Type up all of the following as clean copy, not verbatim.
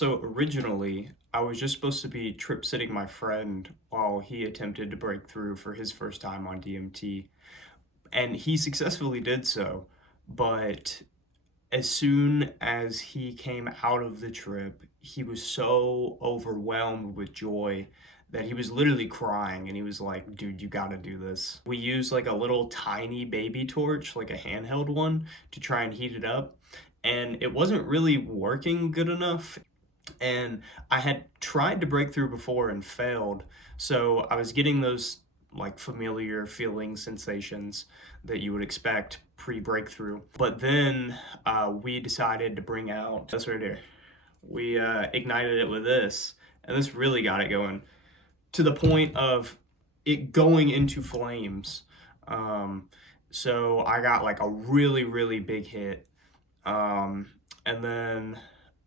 So originally, I was just supposed to be trip sitting my friend while he attempted to break through for his first time on DMT, and he successfully did so. But as soon as he came out of the trip, he was so overwhelmed with joy that he was literally crying and he was like, dude, you gotta do this. We used like a little tiny baby torch, like a handheld one, to try and heat it up. And it wasn't really working good enough, and I had tried to break through before and failed. So I was getting those like familiar feeling sensations that you would expect pre-breakthrough. But then we decided to bring out this right here. We ignited it with this, and this really got it going to the point of it going into flames. Um, so I got like a really, really big hit. And then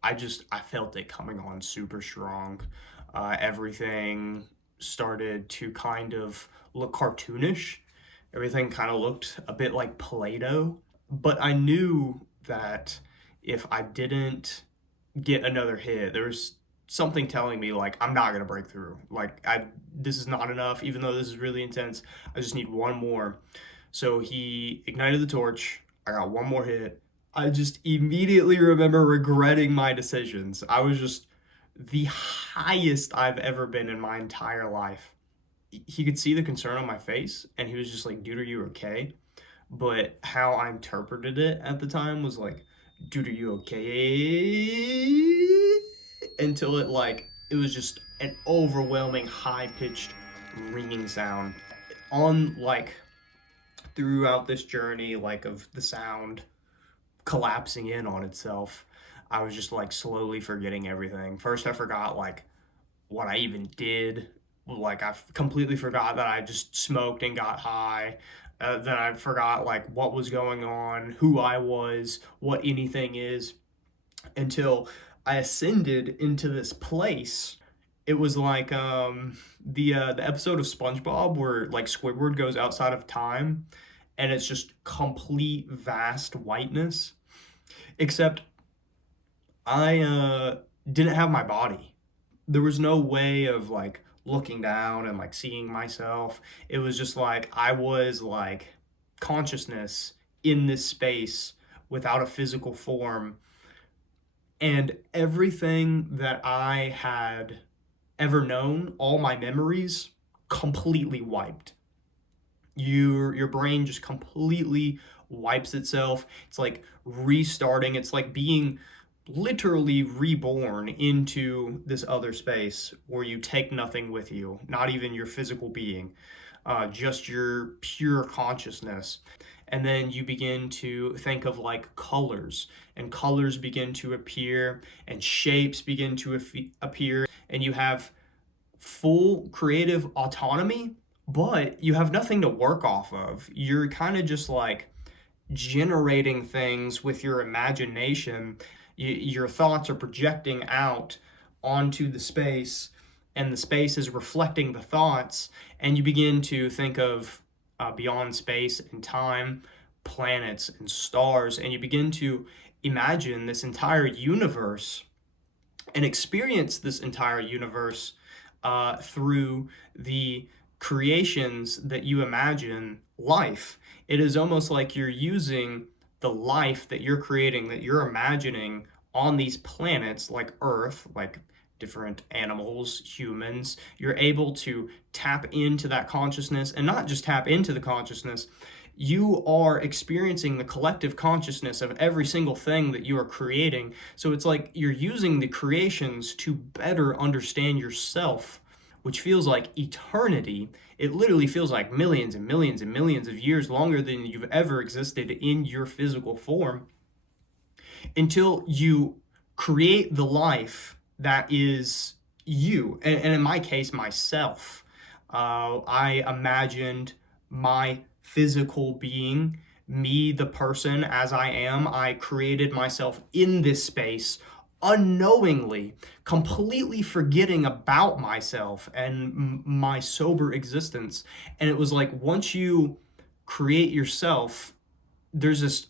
I felt it coming on super strong. Everything started to kind of look cartoonish. Everything kind of looked a bit like Play-Doh. But I knew that if I didn't get another hit, there was something telling me like I'm not gonna break through. Like this is not enough, even though this is really intense. I just need one more. So he ignited the torch. I got one more hit. I just immediately remember regretting my decisions. I was just the highest I've ever been in my entire life. He could see the concern on my face, and he was just like, dude, are you okay? But how I interpreted it at the time was like, dude, are you okay? Until it was just an overwhelming, high pitched ringing sound. On throughout this journey, of the sound collapsing in on itself, I was just like slowly forgetting everything. First, I forgot like what I even did. Like I completely forgot that I just smoked and got high. Then I forgot like what was going on, who I was, what anything is, until I ascended into this place. It was like the episode of SpongeBob where like Squidward goes outside of time, and it's just complete vast whiteness. Except I didn't have my body. There was no way of like looking down and like seeing myself. It was just like I was like consciousness in this space without a physical form, and everything that I had ever known, all my memories, completely wiped. Your brain just completely wipes itself. It's like restarting. It's like being literally reborn into this other space where you take nothing with you, not even your physical being, just your pure consciousness. And then you begin to think of like colors, and colors begin to appear, and shapes begin to appear, and you have full creative autonomy, but you have nothing to work off of. You're kind of just like generating things with your imagination. Your thoughts are projecting out onto the space, and the space is reflecting the thoughts, and you begin to think of beyond space and time, planets and stars, and you begin to imagine this entire universe and experience this entire universe through the creations that you imagine life. It is almost like you're using the life that you're creating, that you're imagining on these planets like Earth, like different animals, humans. You're able to tap into that consciousness, and not just tap into the consciousness. You are experiencing the collective consciousness of every single thing that you are creating. So it's like you're using the creations to better understand yourself, which feels like eternity. It literally feels like millions and millions and millions of years longer than you've ever existed in your physical form, until you create the life that is you. And in my case, myself. I imagined my physical being, me, the person as I am. I created myself in this space unknowingly, completely forgetting about myself and my sober existence. And it was like once you create yourself, there's this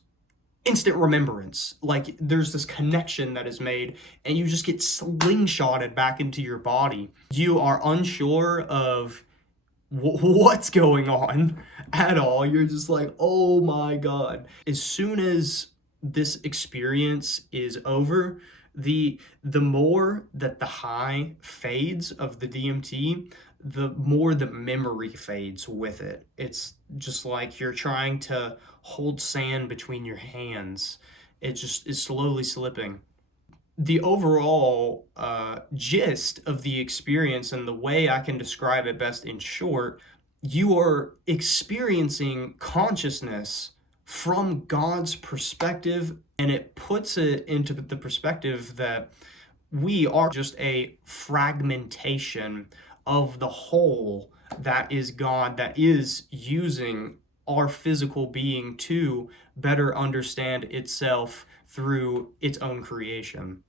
instant remembrance. Like there's this connection that is made, and you just get slingshotted back into your body. You are unsure of what's going on at all. You're just like, oh my God. As soon as this experience is over, the more that the high fades of the DMT, the more the memory fades with it. It's just like you're trying to hold sand between your hands. It just is slowly slipping. The overall gist of the experience, and the way I can describe it best in short, you are experiencing consciousness from God's perspective, and it puts it into the perspective that we are just a fragmentation of the whole that is God, that is using our physical being to better understand itself through its own creation.